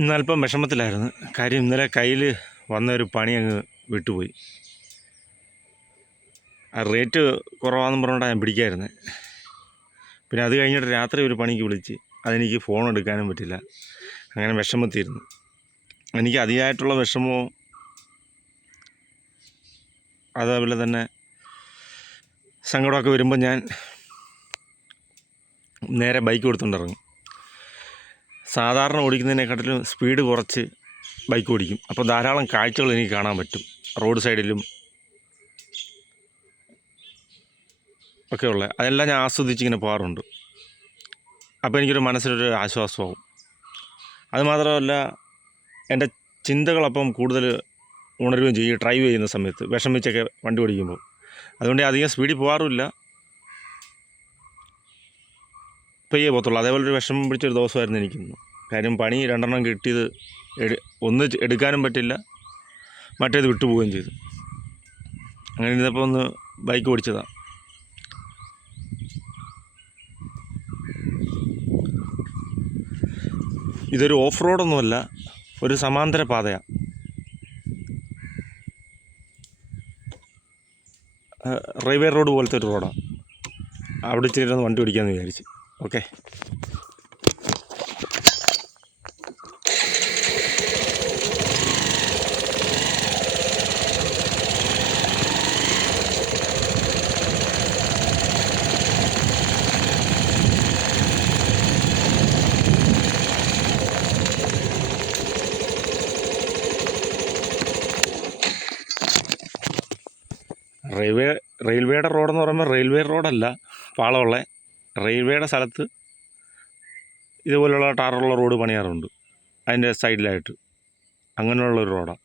ഇന്നല്പം വിഷമത്തിലായിരുന്നു. കാര്യം ഇന്നലെ കയ്യിൽ വന്നൊരു പണി അങ്ങ് വിട്ടുപോയി. ആ റേറ്റ് കുറവാണെന്ന് പറഞ്ഞുകൊണ്ടാണ് ഞാൻ പിടിക്കായിരുന്നത്. പിന്നെ അത് കഴിഞ്ഞിട്ട് രാത്രി ഒരു പണിക്ക് വിളിച്ച് അതെനിക്ക് ഫോൺ എടുക്കാനും പറ്റില്ല. അങ്ങനെ വിഷമത്തിയിരുന്നു. എനിക്ക് അതിയായിട്ടുള്ള വിഷമവും അതേപോലെ തന്നെ സങ്കടമൊക്കെ വരുമ്പോൾ ഞാൻ നേരെ ബൈക്ക് കൊടുത്തുകൊണ്ടിറങ്ങും. സാധാരണ ഓടിക്കുന്നതിനെക്കാട്ടിലും സ്പീഡ് കുറച്ച് ബൈക്ക് ഓടിക്കും. അപ്പോൾ ധാരാളം കാഴ്ചകൾ എനിക്ക് കാണാൻ പറ്റും. റോഡ് സൈഡിലും ഒക്കെ ഉള്ള അതെല്ലാം ഞാൻ ആസ്വദിച്ചിങ്ങനെ പോകാറുണ്ട്. അപ്പോൾ എനിക്കൊരു മനസ്സിലൊരു ആശ്വാസമാവും. അതുമാത്രമല്ല, എൻ്റെ ചിന്തകളപ്പം കൂടുതൽ ഉണരുകയും ചെയ്യും ഡ്രൈവ് ചെയ്യുന്ന സമയത്ത്, വിഷമിച്ചൊക്കെ വണ്ടി ഓടിക്കുമ്പോൾ. അതുകൊണ്ട് അധികം സ്പീഡിൽ പോകാറുമില്ല, പയ്യെ പോകത്തുള്ളൂ. അതേപോലെ ഒരു വിഷമം പിടിച്ചൊരു ദിവസമായിരുന്നു എനിക്കിന്ന്. കാര്യം പണി 2 കിട്ടിയത് ഒന്ന് എടുക്കാനും പറ്റില്ല, മറ്റേത് വിട്ടുപോവുകയും ചെയ്തു. അങ്ങനെ ഇരുന്നപ്പോൾ ഒന്ന് ബൈക്ക് ഓടിച്ചതാണ്. ഇതൊരു ഓഫ് റോഡൊന്നുമല്ല, ഒരു സമാന്തര പാതയാണ്. റെയിൽവേ റോഡ് പോലത്തെ ഒരു റോഡാണ്. അവിടെ ഇച്ചിരി വണ്ടി ഓടിക്കാമെന്ന് വിചാരിച്ചു. ഓക്കെ. റെയിൽവേയുടെ റോഡെന്ന് പറയുമ്പോൾ റെയിൽവേ റോഡല്ല, പാളമുള്ള റെയിൽവേയുടെ സ്ഥലത്ത് ഇതുപോലുള്ള ടാറുള്ള റോഡ് പണിയാറുണ്ട്. അതിൻ്റെ സൈഡിലായിട്ട് അങ്ങനെയുള്ളൊരു റോഡാണ്.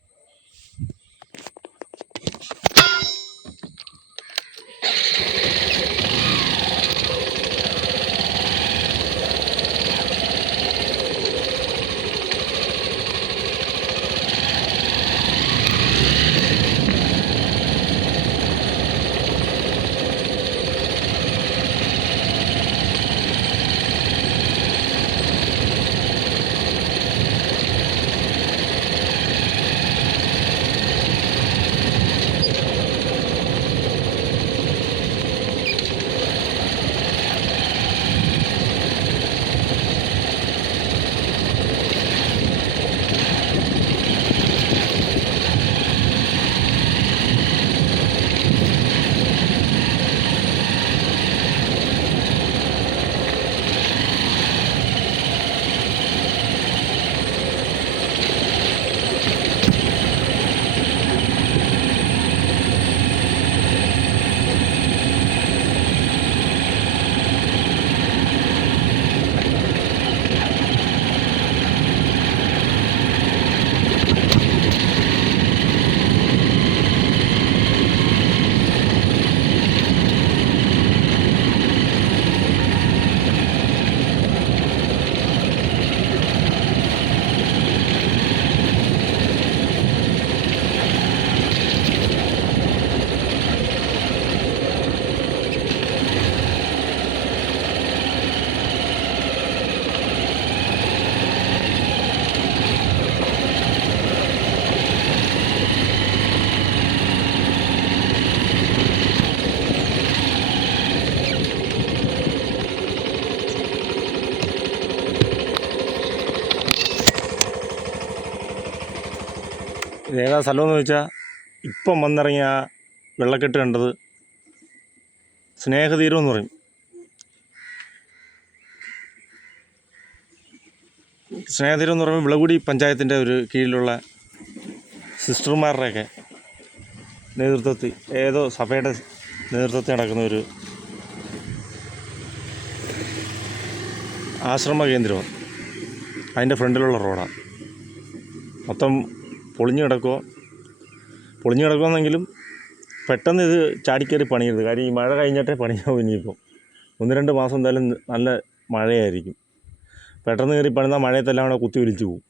ഏതാ സ്ഥലമെന്ന് ചോദിച്ചാൽ, ഇപ്പം വന്നിറങ്ങിയ വെള്ളക്കെട്ട് കണ്ടത് സ്നേഹതീരം എന്ന് പറയും. സ്നേഹതീരം എന്ന് പറയുമ്പോൾ വിളകുടി പഞ്ചായത്തിൻ്റെ ഒരു കീഴിലുള്ള സിസ്റ്റർമാരുടെയൊക്കെ നേതൃത്വത്തിൽ, ഏതോ സഭയുടെ നേതൃത്വത്തിൽ നടക്കുന്ന ഒരു ആശ്രമ കേന്ദ്രമാണ്. അതിൻ്റെ ഫ്രണ്ടിലുള്ള റോഡാണ്. മൊത്തം പൊളിഞ്ഞു കിടക്കുമെന്നെങ്കിലും പെട്ടെന്ന് ഇത് ചാടിക്കയറി പണിയരുത്. കാര്യം ഈ മഴ കഴിഞ്ഞിട്ടേ പണിയാവും. ഇനിയിപ്പോൾ 1-2 മാസം എന്തായാലും നല്ല മഴയായിരിക്കും. പെട്ടെന്ന് കയറി പണിതാൽ മഴയത്തെല്ലാം കൂടെ കുത്തി ഒലിച്ചു പോകും.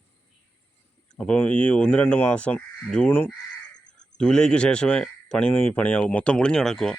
അപ്പം ഈ 1-2 മാസം, ജൂണും ജൂലൈക്ക് ശേഷമേ പണിയാവും. മൊത്തം പൊളിഞ്ഞു കിടക്കുക.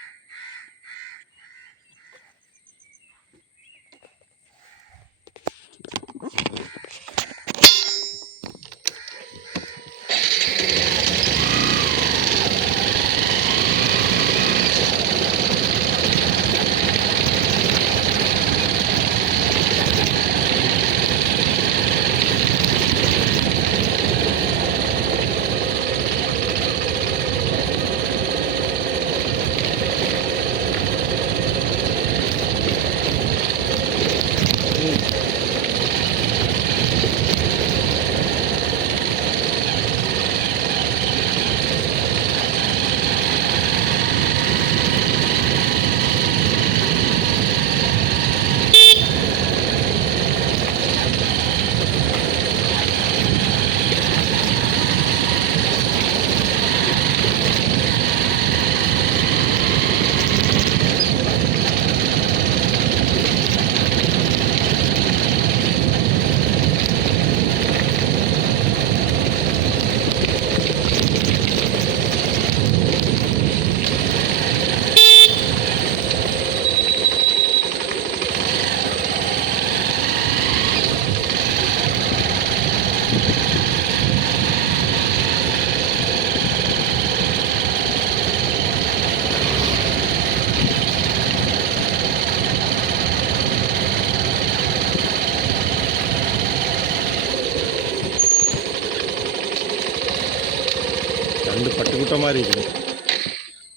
കുട്ടന്മാരിരിക്കുന്നു.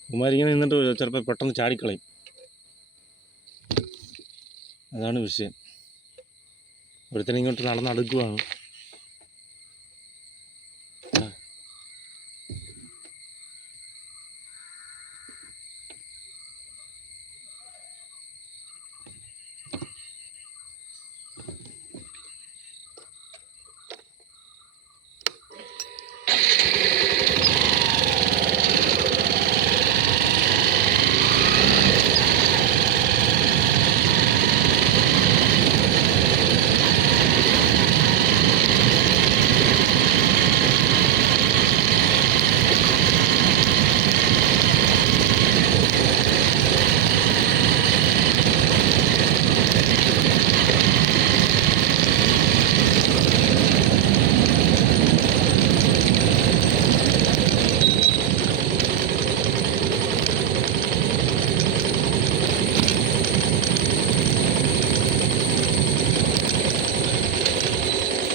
കുമാരിങ്ങനെ നിന്നിട്ട് ചിലപ്പോൾ പെട്ടെന്ന് ചാടിക്കളയും. അതാണ് വിഷയം. ഒരുത്തനിങ്ങോട്ട് നടന്നടുക്കുവാണ്.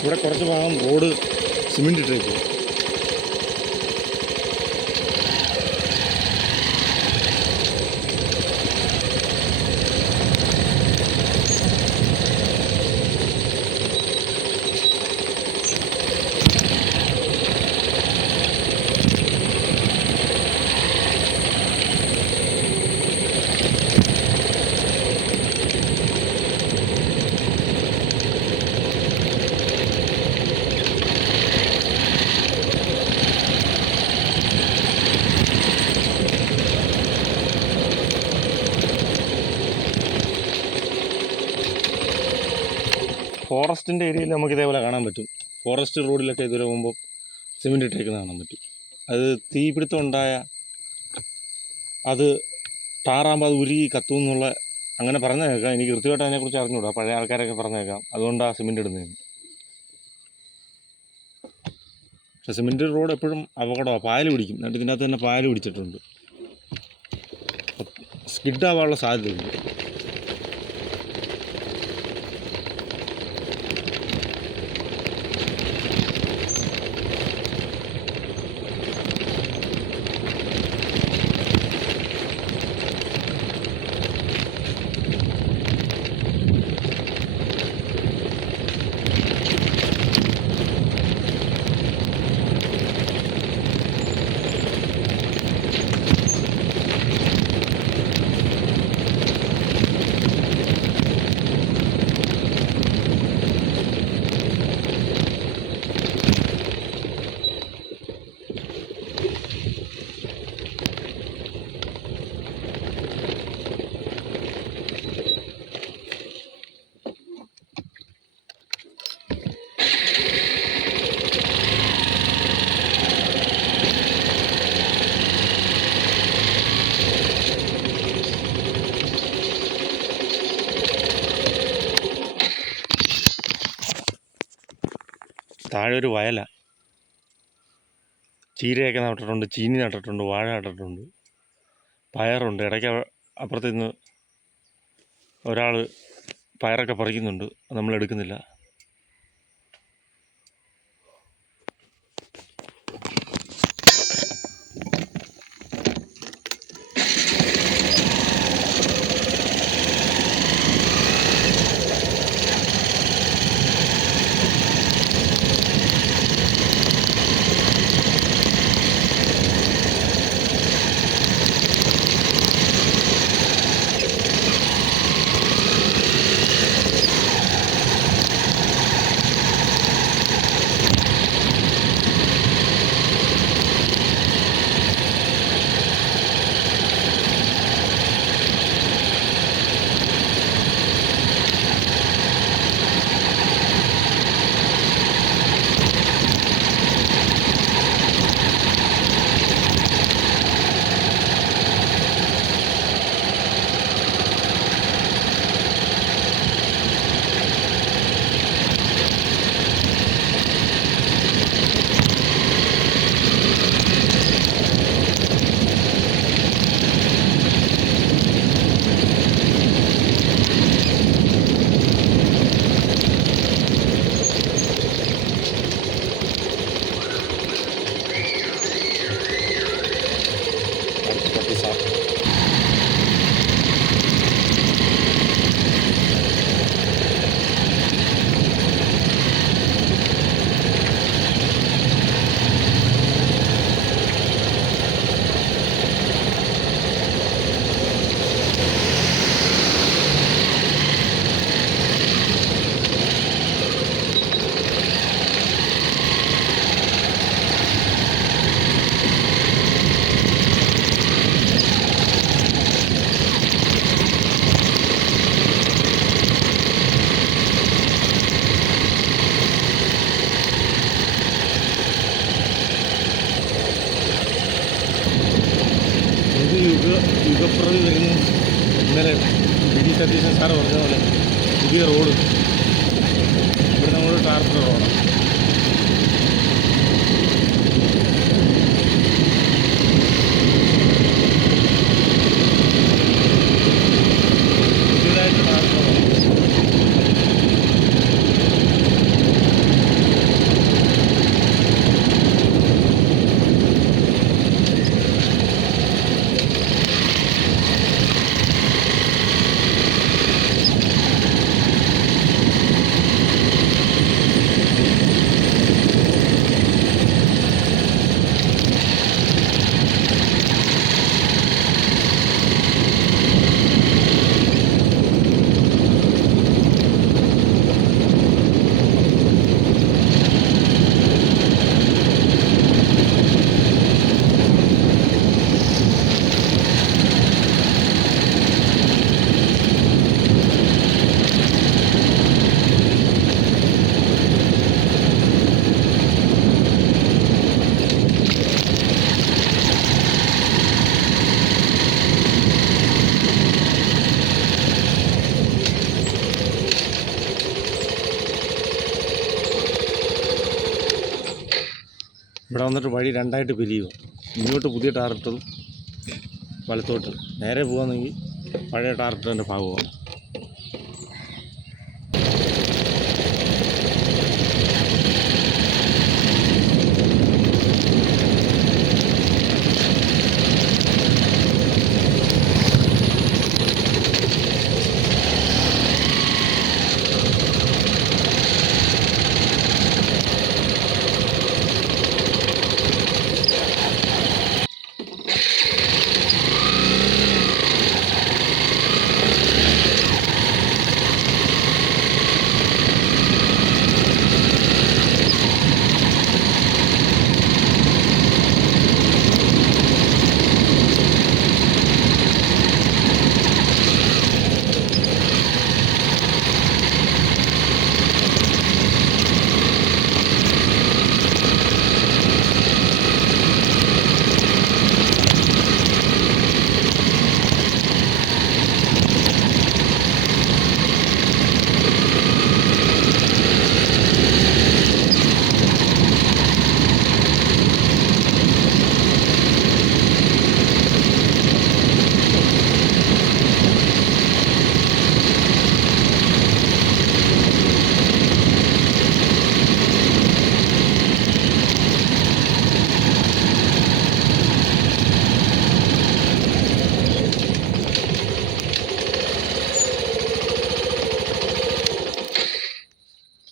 ഇവിടെ കുറച്ച് ഭാഗം റോഡ് സിമെൻ്റ് ഇട്ടേക്കും. ഫോറസ്റ്റിൻ്റെ ഏരിയയിൽ നമുക്ക് ഇതേപോലെ കാണാൻ പറ്റും. ഫോറസ്റ്റ് റോഡിലൊക്കെ ഇതുവരെ പോകുമ്പോൾ സിമെൻ്റ് ഇട്ടേക്കുന്നത് കാണാൻ പറ്റും. അത് തീപിടുത്തം ഉണ്ടായ അത് ടാറാകുമ്പോൾ അത് ഉരുകി കത്തും എന്നുള്ള അങ്ങനെ പറഞ്ഞു കേൾക്കാം. എനിക്ക് കൃത്യമായിട്ട് അതിനെക്കുറിച്ച് അറിഞ്ഞുകൂടാ. പഴയ ആൾക്കാരൊക്കെ പറഞ്ഞു കേൾക്കാം അതുകൊണ്ടാണ് സിമെൻ്റ് ഇടുന്നതെന്ന്. പക്ഷേ സിമെൻ്റ് റോഡ് എപ്പോഴും അപകടമാണ്. പായൽ പിടിക്കും. എന്നിട്ട് ഇതിനകത്ത് തന്നെ പായൽ പിടിച്ചിട്ടുണ്ട്. സ്കിഡാവാനുള്ള സാധ്യതയുണ്ട്. താഴെ ഒരു വയലാണ്. ചീരയൊക്കെ നട്ടിട്ടുണ്ട്, ചീനി നട്ടിട്ടുണ്ട്, വാഴ നട്ടിട്ടുണ്ട്, പയറുണ്ട്. ഇടയ്ക്ക് അപ്പുറത്ത് നിന്ന് ഒരാൾ പയറൊക്കെ പറിക്കുന്നുണ്ട്. നമ്മൾ എടുക്കുന്നില്ല. ഇവിടെ വന്നിട്ട് വഴി രണ്ടായിട്ട് പിരിയുക. ഇങ്ങോട്ട് പുതിയ ടാറിട്ടതും വലത്തോട്ട് നേരെ പോകുകയാണെങ്കിൽ പഴയ ടാറിട്ടതിൻ്റെ ഭാഗമാണ്.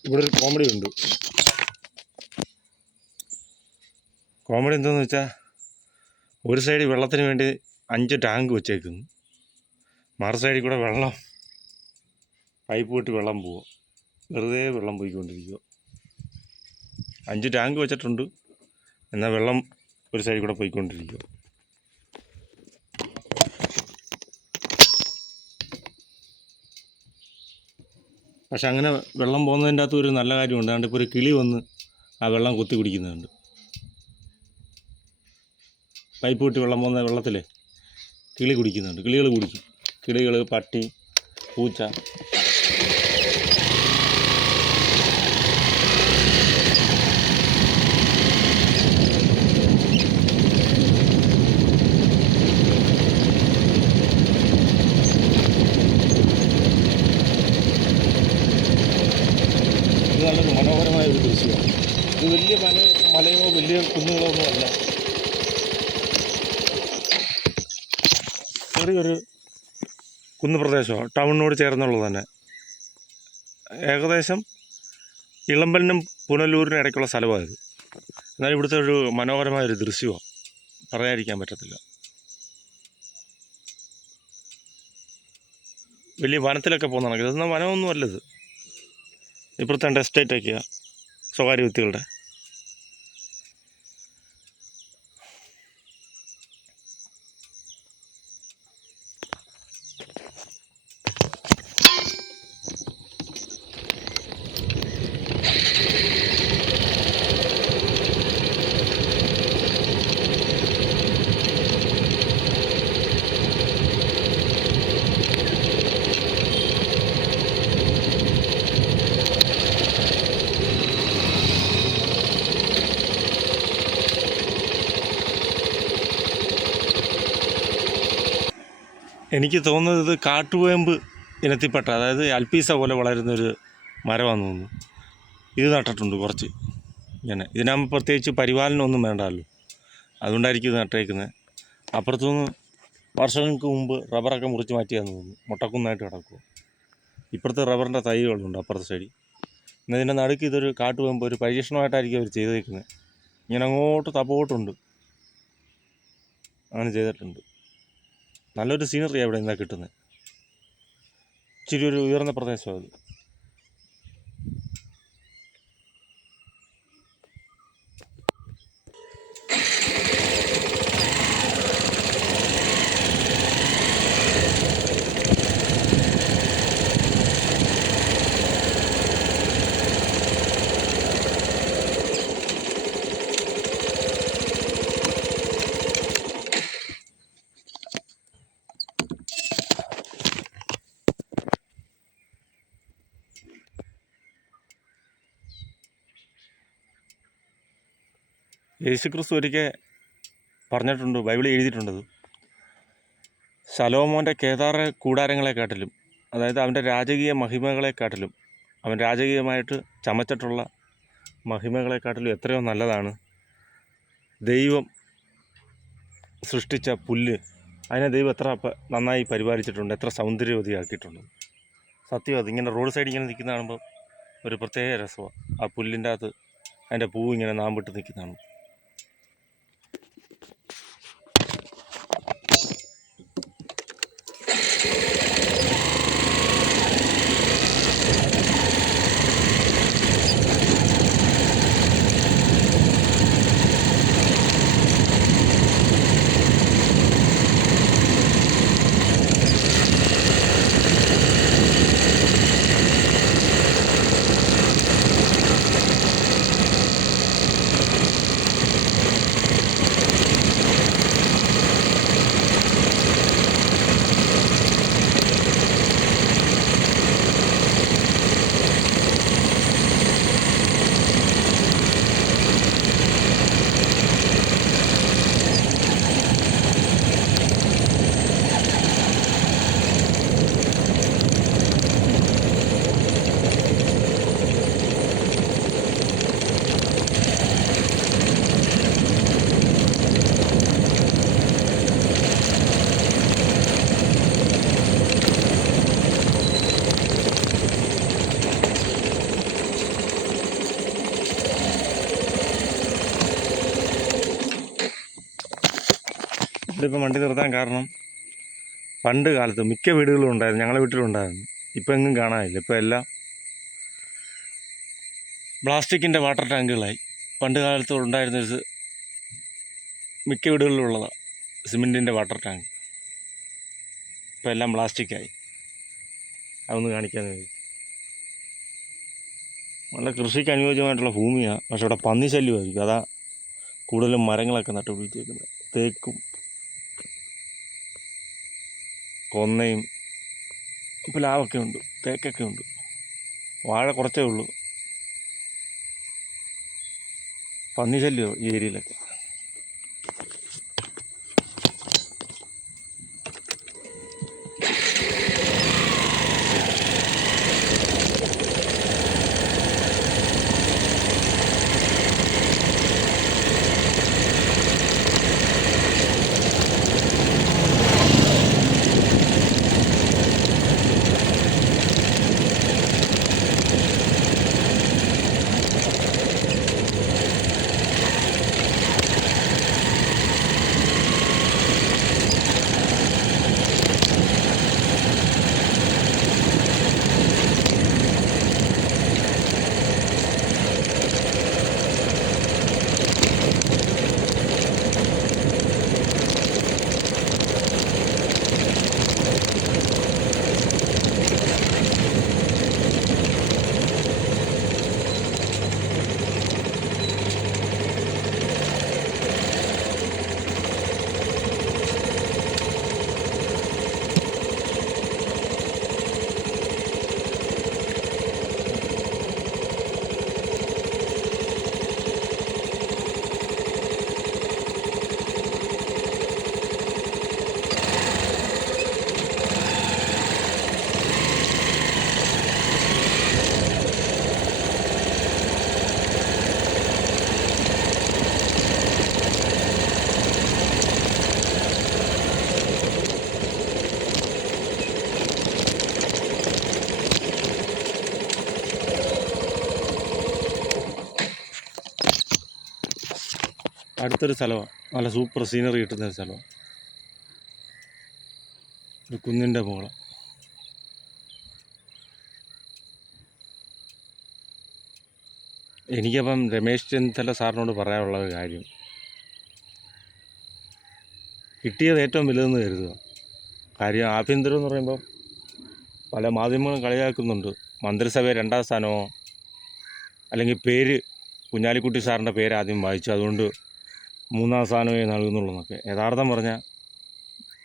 ഇവിടെ ഒരു കോമഡി ഉണ്ട്. കോമഡി എന്താണെന്ന് വെച്ചാൽ, ഒരു സൈഡിൽ വെള്ളത്തിന് വേണ്ടി 5 ടാങ്ക് വെച്ചേക്കുന്നു, മറു സൈഡിൽ കൂടെ വെള്ളം പൈപ്പ് വിട്ട് വെള്ളം പോവുക, വെറുതെ വെള്ളം പോയിക്കൊണ്ടിരിക്കുക. 5 ടാങ്ക് വെച്ചിട്ടുണ്ട്, എന്നാൽ വെള്ളം ഒരു സൈഡിൽ കൂടെ പോയിക്കൊണ്ടിരിക്കുക. പക്ഷെ അങ്ങനെ വെള്ളം പോകുന്നതിൻ്റെ അകത്ത് ഒരു നല്ല കാര്യമുണ്ട്. അതുകൊണ്ട് ഇപ്പോൾ ഒരു കിളി വന്ന് ആ വെള്ളം കുത്തി കുടിക്കുന്നുണ്ട്. പൈപ്പ് വിട്ട് വെള്ളം പോകുന്ന വെള്ളത്തിലെ കിളി കുടിക്കുന്നുണ്ട്. കിളികൾ കുടിക്കും. കിളികൾ, പട്ടി, പൂച്ച. ഇത് നല്ലൊരു മനോഹരമായ ഒരു ദൃശ്യമാണ്. ഇത് വലിയ മലയോ വലിയ കുന്നുകളോ ഒന്നും അല്ല. ചെറിയൊരു കുന്ന് പ്രദേശമാണ്, ടൗണിനോട് ചേർന്നുള്ളത് തന്നെ. ഏകദേശം ഇളമ്പലിനും പുനലൂരിനും ഇടയ്ക്കുള്ള സ്ഥലമാണിത്. എന്നാൽ ഇവിടുത്തെ ഒരു മനോഹരമായൊരു ദൃശ്യമാണ്, പറയാതിരിക്കാൻ പറ്റത്തില്ല. വലിയ വനത്തിലൊക്കെ പോകുന്നതാണ്. ഇതൊന്നും വനമൊന്നും അല്ലത്. ഇപ്പുറത്തെ എസ്റ്റേറ്റൊക്കെയാണ്, സ്വകാര്യ വ്യക്തികളുടെ. എനിക്ക് തോന്നുന്നത് ഇത് കാട്ടുവേമ്പ് ഇനത്തിൽപ്പെട്ട, അതായത് അൽപ്പീസ പോലെ വളരുന്നൊരു മരമാണെന്ന് തോന്നുന്നു. ഇത് നട്ടിട്ടുണ്ട് കുറച്ച് ഇങ്ങനെ. ഇതിനാകുമ്പോൾ പ്രത്യേകിച്ച് പരിപാലനമൊന്നും വേണ്ടല്ലോ, അതുകൊണ്ടായിരിക്കും ഇത് നട്ടേക്കുന്നത്. അപ്പുറത്തുനിന്ന് വർഷങ്ങൾക്ക് മുമ്പ് റബ്ബറൊക്കെ മുറിച്ച് മാറ്റിയാന്ന് തോന്നുന്നു, മുട്ടക്കുന്നായിട്ട് കിടക്കുക. ഇപ്പുറത്തെ റബ്ബറിൻ്റെ തൈകളുണ്ട് അപ്പുറത്തെ സൈഡിൽ. എന്നാൽ ഇതിൻ്റെ നടുക്ക് ഇതൊരു കാട്ടുവേമ്പ്, ഒരു പരീക്ഷണമായിട്ടായിരിക്കും അവർ ചെയ്തേക്കുന്നത്. ഇങ്ങനെ അങ്ങോട്ട് തപ്പോട്ടുണ്ട് അങ്ങനെ ചെയ്തിട്ടുണ്ട്. നല്ലൊരു സീനറിയാണ് ഇവിടെ നിന്നാണ് കിട്ടുന്നത്. ഇച്ചിരി ഒരു ഉയർന്ന പ്രദേശമാണ് അത്. യേശുക്രിസ്തു ഒരിക്കൽ പറഞ്ഞിട്ടുണ്ട്, ബൈബിളിൽ എഴുതിയിട്ടുണ്ടത്, ശലോമോൻ്റെ കേദാർ കൂടാരങ്ങളെക്കാട്ടിലും, അതായത് അവൻ്റെ രാജകീയ മഹിമകളെക്കാട്ടിലും, അവൻ രാജകീയമായിട്ട് ചമച്ചിട്ടുള്ള മഹിമകളെക്കാട്ടിലും എത്രയോ നല്ലതാണ് ദൈവം സൃഷ്ടിച്ച പുല്ല്. അതിനെ ദൈവം എത്ര നന്നായി പരിപാലിച്ചിട്ടുണ്ട്, എത്ര സൗന്ദര്യവതിയാക്കിയിട്ടുണ്ട്. സത്യം, അതിങ്ങനെ റോഡ് സൈഡിൽ ഇങ്ങനെ നിൽക്കുന്ന കാണുമ്പോൾ ഒരു പ്രത്യേക രസമാണ്. ആ പുല്ലിൻ്റെ അകത്ത് അതിൻ്റെ പൂവ് ഇങ്ങനെ നാമ്പിട്ട് നിൽക്കുന്നതാണ്. ഇതിപ്പോൾ വണ്ടി നിർത്താൻ കാരണം, പണ്ട് കാലത്ത് മിക്ക വീടുകളും ഉണ്ടായിരുന്നു, ഞങ്ങളുടെ വീട്ടിലും ഉണ്ടായിരുന്നു. ഇപ്പം എങ്ങും കാണാനില്ല. ഇപ്പോൾ എല്ലാം പ്ലാസ്റ്റിക്കിൻ്റെ വാട്ടർ ടാങ്കുകളായി. പണ്ട് കാലത്ത് ഉണ്ടായിരുന്നൊരു മിക്ക വീടുകളിലും ഉള്ളതാണ് സിമെൻറ്റിൻ്റെ വാട്ടർ ടാങ്ക്. ഇപ്പോൾ എല്ലാം പ്ലാസ്റ്റിക്കായി. അതൊന്ന് കാണിക്കാൻ കഴിയും. നല്ല കൃഷിക്ക് അനുയോജ്യമായിട്ടുള്ള ഭൂമിയാണ്, പക്ഷെ ഇവിടെ പന്നി ശല്യമായിരിക്കും. അതാ കൂടുതലും മരങ്ങളൊക്കെ നട്ടുപിടിച്ചേക്കുന്നത്. തേക്കും കൊന്നയും പ്ലാവൊക്കെ ഉണ്ട്, തേക്കൊക്കെ ഉണ്ട്. വാഴ കുറച്ചേ ഉള്ളൂ. പന്നി ശല്യമോ ഈ ഏരിയയിലൊക്കെ. അടുത്തൊരു സ്ഥലമാണ്, നല്ല സൂപ്പർ സീനറി കിട്ടുന്നൊരു സ്ഥലമാണ്. ഒരു കുന്നിൻ്റെ മുകളിൽ. എനിക്കപ്പം രമേശ് ചെന്നിത്തല സാറിനോട് പറയാനുള്ള ഒരു കാര്യം, കിട്ടിയത് ഏറ്റവും വലുതെന്ന് കരുതുക. കാര്യം ആഭ്യന്തരം എന്ന് പറയുമ്പോൾ പല മാധ്യമങ്ങളും കളിയാക്കുന്നുണ്ട്, മന്ത്രിസഭ 2ാം സ്ഥാനമോ, അല്ലെങ്കിൽ പേര് കുഞ്ഞാലിക്കുട്ടി സാറിൻ്റെ പേര് ആദ്യം വായിച്ചു, അതുകൊണ്ട് 3ാം സ്ഥാനമേ നൽകുന്നുള്ളൂ. യഥാർത്ഥം പറഞ്ഞാൽ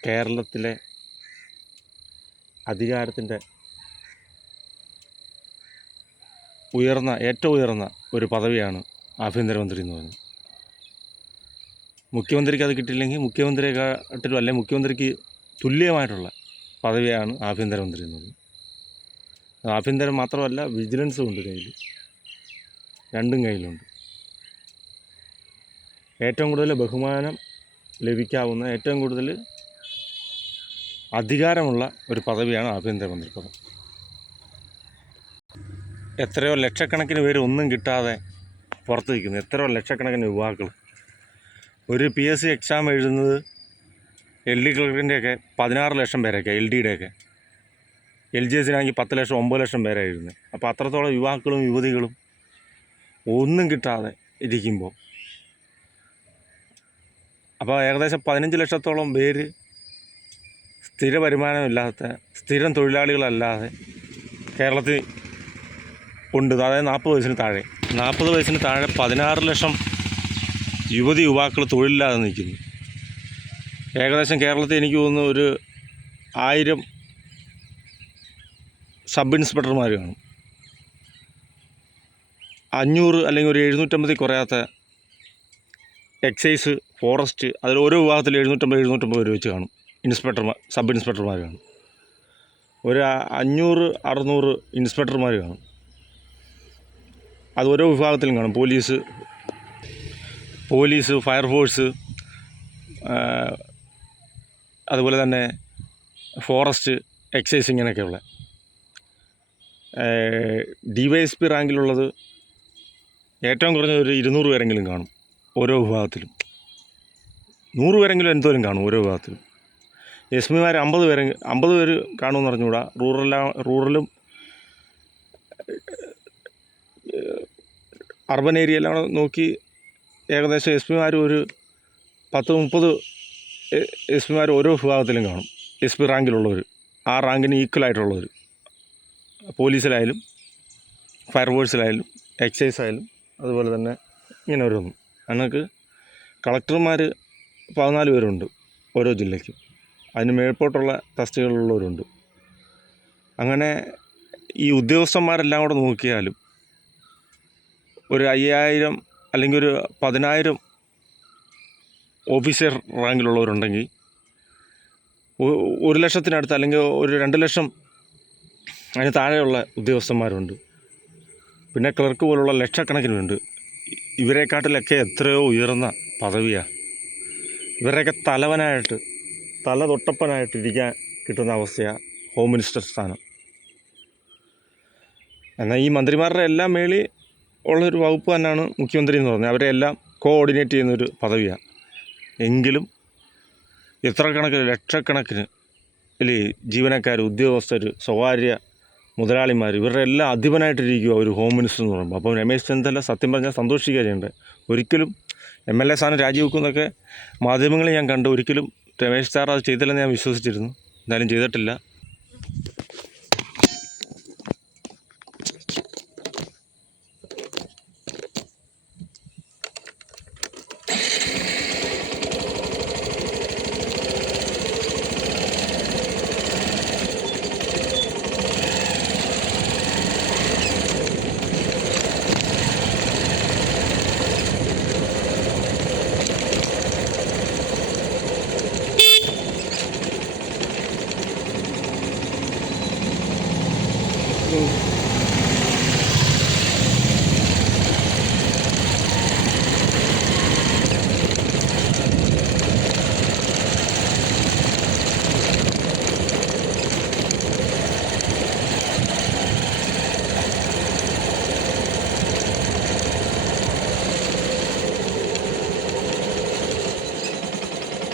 കേരളത്തിലെ അധികാരത്തിൻ്റെ ഏറ്റവും ഉയർന്ന ഒരു പദവിയാണ് ആഭ്യന്തരമന്ത്രി എന്ന് പറയുന്നത്. മുഖ്യമന്ത്രിക്ക് അത് കിട്ടിയില്ലെങ്കിൽ മുഖ്യമന്ത്രിയെക്കാട്ടിലും അല്ലെങ്കിൽ മുഖ്യമന്ത്രിക്ക് തുല്യമായിട്ടുള്ള പദവിയാണ് ആഭ്യന്തരമന്ത്രി എന്നത്. ആഭ്യന്തരം മാത്രമല്ല, വിജിലൻസും ഉണ്ട് കയ്യിൽ, രണ്ടും കയ്യിലുണ്ട്. ഏറ്റവും കൂടുതൽ ബഹുമാനം ലഭിക്കാവുന്ന, ഏറ്റവും കൂടുതൽ അധികാരമുള്ള ഒരു പദവിയാണ് ആഭ്യന്തരമന്ത്രി പദം. എത്രയോ ലക്ഷക്കണക്കിന് പേര് ഒന്നും കിട്ടാതെ പുറത്ത് നിൽക്കുന്നു. എത്രയോ ലക്ഷക്കണക്കിന് യുവാക്കൾ ഒരു PSC എക്സാം എഴുതുന്നത് LD ക്ലർക്കിൻ്റെയൊക്കെ 16 ലക്ഷം പേരൊക്കെ, LDയുടെയൊക്കെ. LGSനാണെങ്കിൽ 10 ലക്ഷം 9 ലക്ഷം പേരാണ് എഴുതുന്നത്. അപ്പോൾ അത്രത്തോളം യുവാക്കളും യുവതികളും ഒന്നും കിട്ടാതെ ഇരിക്കുമ്പോൾ, അപ്പോൾ ഏകദേശം 15 ലക്ഷത്തോളം പേര് സ്ഥിര വരുമാനമില്ലാത്ത, സ്ഥിരം തൊഴിലാളികളല്ലാതെ കേരളത്തിൽ ഉണ്ട്. അതായത് 40 വയസ്സിന് താഴെ. 40 വയസ്സിന് താഴെ 16 ലക്ഷം യുവാക്കൾ തൊഴിലില്ലാതെ നിൽക്കുന്നു. ഏകദേശം കേരളത്തിൽ എനിക്ക് തോന്നുന്നു ഒരു 1000 സബ് ഇൻസ്പെക്ടർമാർ കാണും. 500 അല്ലെങ്കിൽ ഒരു 750 കുറയാത്ത എക്സൈസ്, ഫോറസ്റ്റ്, അതിൽ ഓരോ വിഭാഗത്തിൽ 750 പേര് വെച്ച് കാണും. സബ് ഇൻസ്പെക്ടർമാർ കാണും. ഒരു 500-600 ഇൻസ്പെക്ടർമാർ കാണും. അത് ഓരോ വിഭാഗത്തിലും കാണും. പോലീസ്, ഫയർഫോഴ്സ്, അതുപോലെ തന്നെ ഫോറസ്റ്റ്, എക്സൈസ്, ഇങ്ങനെയൊക്കെയുള്ള. DYSP റാങ്കിലുള്ളത് ഏറ്റവും കുറഞ്ഞ ഒരു 200 പേരെങ്കിലും കാണും ഓരോ വിഭാഗത്തിലും. 100 പേരെങ്കിലും എന്തോരം കാണും ഓരോ വിഭാഗത്തിലും. SPമാർ 50 പേര് കാണുമെന്ന് പറഞ്ഞുകൂടാ. റൂറലും അർബൻ ഏരിയയെല്ലാം നോക്കി ഏകദേശം SPമാർ ഒരു 10-30 SPമാർ ഓരോ വിഭാഗത്തിലും കാണും. SP റാങ്കിലുള്ളവർ, ആ റാങ്കിന് ഈക്വലായിട്ടുള്ളവർ, പോലീസിലായാലും ഫയർഫോഴ്സിലായാലും എക്സൈസ് ആയാലും അതുപോലെ തന്നെ ഇങ്ങനെ ഓരോന്നും. അതിനൊക്കെ കളക്ടർമാർ 14 പേരുണ്ട് ഓരോ ജില്ലയ്ക്കും. അതിന് മേൽപോട്ടുള്ള തസ്തികകളുള്ളവരുണ്ട്. അങ്ങനെ ഈ ഉദ്യോഗസ്ഥന്മാരെല്ലാം കൂടെ നോക്കിയാലും ഒരു 5000 അല്ലെങ്കിൽ ഒരു 10000 ഓഫീസർ റാങ്കിലുള്ളവരുണ്ടെങ്കിൽ 1 ലക്ഷത്തിനടുത്ത് അല്ലെങ്കിൽ ഒരു 2 ലക്ഷം അതിന് താഴെയുള്ള ഉദ്യോഗസ്ഥന്മാരുണ്ട്. പിന്നെ ക്ലർക്ക് പോലുള്ള ലക്ഷക്കണക്കിനുണ്ട്. ഇവരെക്കാട്ടിലൊക്കെ എത്രയോ ഉയർന്ന പദവിയാണ്. ഇവരുടെയൊക്കെ തല തൊട്ടപ്പനായിട്ടിരിക്കാൻ കിട്ടുന്ന അവസ്ഥയാണ് ഹോം മിനിസ്റ്റർ സ്ഥാനം. എന്നാൽ ഈ മന്ത്രിമാരുടെ എല്ലാം മേളിൽ ഉള്ളൊരു വകുപ്പ് തന്നെയാണ് മുഖ്യമന്ത്രി എന്ന് പറഞ്ഞത്. അവരെ എല്ലാം കോഓർഡിനേറ്റ് ചെയ്യുന്നൊരു പദവിയാണ്. എങ്കിലും ലക്ഷക്കണക്കിന് അല്ലേ ജീവനക്കാർ, ഉദ്യോഗസ്ഥർ, സ്വകാര്യ മുതലാളിമാർ, ഇവരുടെ എല്ലാം അധിപനായിട്ടിരിക്കുക ഒരു ഹോം മിനിസ്റ്റർ എന്ന് പറയുമ്പോൾ. അപ്പം രമേശ് ചെന്നിത്തല സത്യം പറഞ്ഞാൽ സന്തോഷിക്കുക ചെയ്യേണ്ടത്. ഒരിക്കലും MLA സ്ഥാനം രാജിവെക്കുമെന്നൊക്കെ മാധ്യമങ്ങളിൽ ഞാൻ കണ്ടു. ഒരിക്കലും രമേശ് സാർ അത് ചെയ്തില്ലെന്ന് ഞാൻ വിശ്വസിച്ചിരുന്നു. എന്തായാലും ചെയ്തിട്ടില്ല.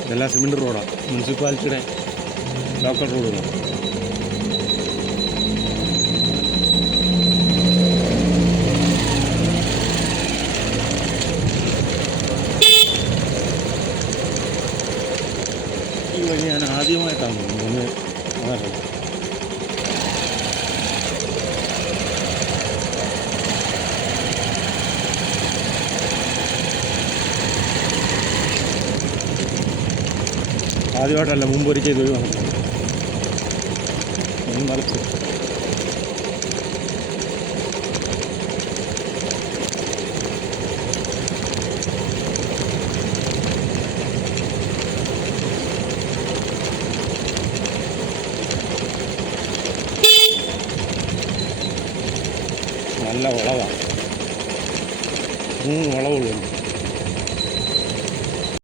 ഇതെല്ലാം സിമെൻറ്റ് റോഡാണ്, മുനിസിപ്പാലിറ്റിയുടെ ലോക്കൽ റോഡുകളാണ്. ഈ വഴി ഞാൻ ആദ്യമായിട്ടാണ് ഒന്ന് വന്നിട്ടുള്ളത്. ആദ്യമായിട്ടല്ല, മുമ്പ് ഒരിക്കൽ ഇത് വന്നിട്ടുണ്ട്. മലപ്പുറം വളവുള്ളൂ.